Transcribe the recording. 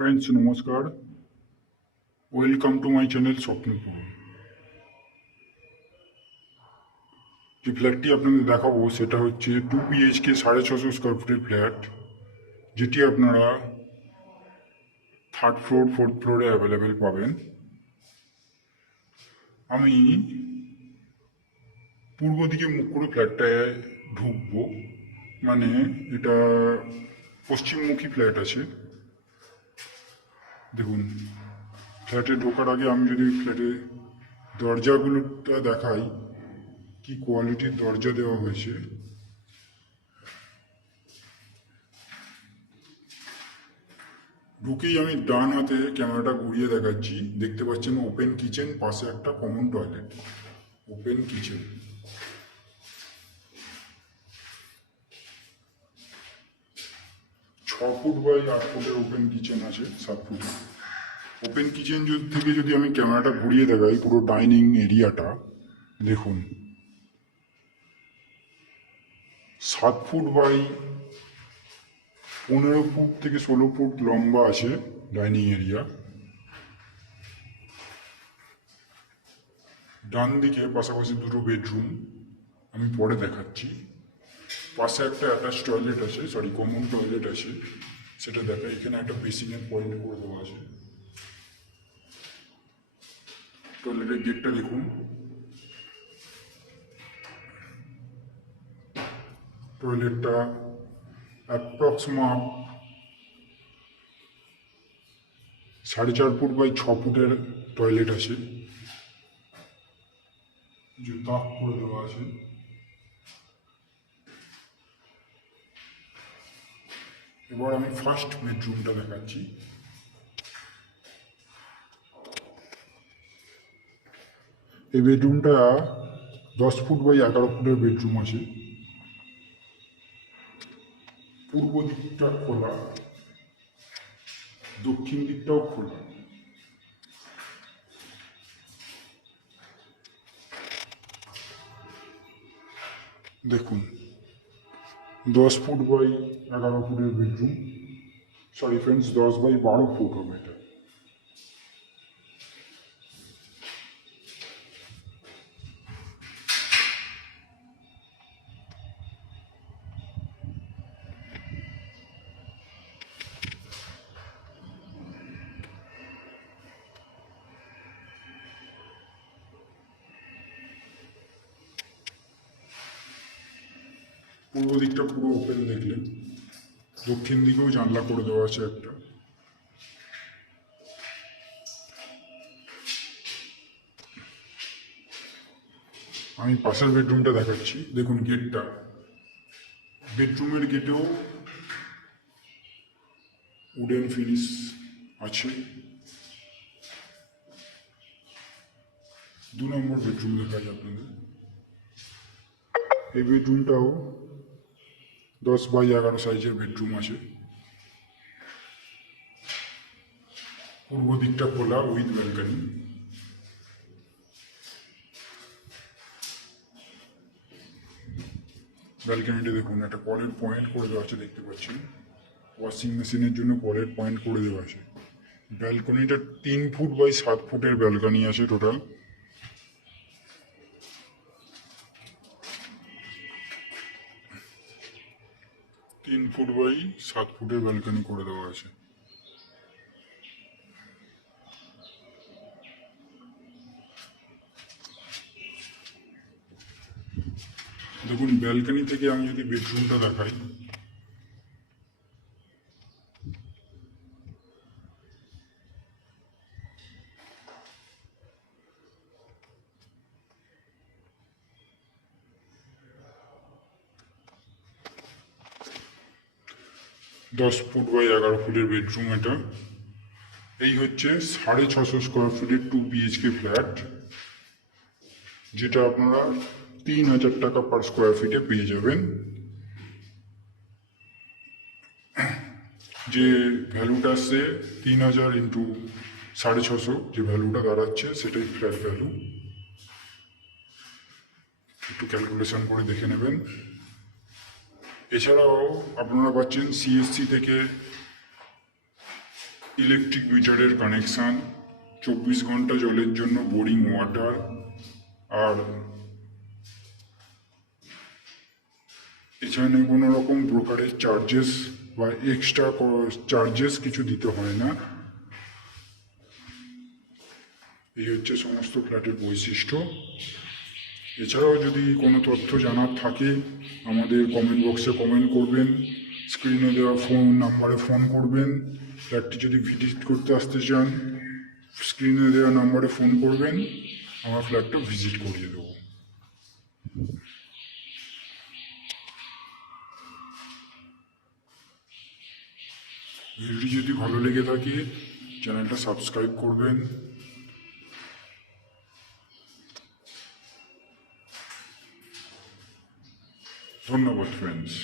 Friends নমস্কার, welcome to my channel Swapnapur. যে ফ্ল্যাটটি আপনাদের দেখাবো সেটা হচ্ছে 2 BHK 650 স্কোয়ার ফুটের ফ্ল্যাট, যেটি আপনারা থার্ড ফ্লোর ফোর্থ ফ্লোরে অ্যাভেলেবেল পাবেন। আমি পূর্ব দিকে মুখ করে ফ্ল্যাটটায় ঢুকবো, মানে এটা পশ্চিমমুখী ফ্ল্যাট আছে। দেখুন, ফ্ল্যাটে ঢোকার আগে আমি যদি ফ্ল্যাটে দরজাগুলোটা দেখাই, কি কোয়ালিটির দরজা দেওয়া হয়েছে। ঢুকেই আমি ডান হাতে ক্যামেরাটা ঘুরিয়ে দেখাচ্ছি, দেখতে পাচ্ছেন ওপেন কিচেন, পাশে একটা common toilet. Open kitchen, 6 feet by 8 ফুটের ওপেন কিচেন আছে, 7 ফুট। ওপেন কিচেন থেকে যদি আমি ক্যামেরাটা ঘুরিয়ে দেখাই, পুরো ডাইনিং এরিয়াটা দেখুন, 7 ফুট বাই 15 ফুট থেকে 16 ফুট লম্বা আছে ডাইনিং এরিয়া। ডান দিকে পাশাপাশি দুটো বেডরুম, আমি পরে দেখাচ্ছি। পাশে একটা অ্যাটাচ টয়লেট আছে, কমন টয়লেট আছে, সেটা দেখা। এখানে একটা বেসিনের পয়েন্ট করে দেওয়া আছে। টয়লেটের গেটটা দেখুন, টয়লেটটা অ্যাপ্রক্স মাপ 4.5 ফুট বাই 6 ফুটের টয়লেট আছে, যে তাক করে দেওয়া আছে। এবার আমি ফার্স্ট বেডরুমটা দেখাচ্ছি। এই বেডরুমটা 10 ফুট বাই 11 ফুটের বেডরুম আছে। পূর্ব দিকটা খোলা, দক্ষিণ দিকটাও খোলা। দেখুন, 10 ফুট বাই 11 ফুটের বেডরুম, ফ্রেন্ডস, 10 বাই 12 ফুট হবে এটা। পূর্ব দিকটা পুরো ওপেন দেখলেন, দক্ষিণ দিকেও জানলা করে দেওয়া আছে একটা। আমি পাশের বেডরুমটা দেখাচ্ছি। দেখুন গেটটা, বেডরুমের গেটেও উডেন ফিনিশ আছে। 2 নম্বর বেডরুম দেখা যায় আপনাদের। এই বেডরুমটাও 10 বাই 11 সাইজের বেডরুম আছে। পূর্ব দিকটা খোলা উইথ ব্যালকানি। ব্যালকানিটা দেখুন, একটা কলের পয়েন্ট করে দেওয়া আছে, দেখতে পাচ্ছেন। ওয়াশিং মেশিনের জন্য কলের পয়েন্ট করে দেওয়া আছে। ব্যালকনিটা 3 ফুট বাই 7 ফুটের ব্যালকনি আছে টোটাল। তিন ফুট বাই 7 ফুটের ব্যালকনি করে দেওয়া আছে। দেখুন, ব্যালকনি থেকে আমি যদি বেডরুমটা দেখাই, দশ ফুট বাই 11 ফুটের বেডরুম এটা। এই হচ্ছে 650 স্কোয়ার ফিটের 2 BHK ফ্ল্যাট, যেটা আপনারা 3,000 টাকা পার স্কোয়ার ফিটে পেয়ে যাবেন। যে ভ্যালুটা আসছে 3,000 ইন্টু 650, যে ভ্যালুটা দাঁড়াচ্ছে সেটাই ফ্ল্যাট ভ্যালু। একটু ক্যালকুলেশন করে দেখে নেবেন। এছাড়াও আপনারা পাচ্ছেন CSC থেকে ইলেকট্রিক মিটারের কানেকশান, 24 ঘন্টা জলের জন্য বোরিং ওয়াটার, আর এখানে কোনো রকম ব্রোকারেজ চার্জেস বা এক্সট্রা চার্জেস কিছু দিতে হয় না। এই হচ্ছে সমস্ত ফ্ল্যাটের বৈশিষ্ট্য। এছাড়াও যদি কোনো তথ্য জানার থাকে আমাদের কমেন্ট বক্সে কমেন্ট করবেন, স্ক্রিনে দেওয়া ফোন নাম্বারে ফোন করবেন। ফ্ল্যাটটি যদি ভিজিট করতে আসতে চান স্ক্রিনে দেওয়া নাম্বারে ফোন করবেন, আমার ফ্ল্যাটটা ভিজিট করিয়ে দেবো। ভিডিওটি যদি ভালো লেগে থাকে চ্যানেলটা সাবস্ক্রাইব করবেন। ধন্যবাদ ফ্রেন্ডস।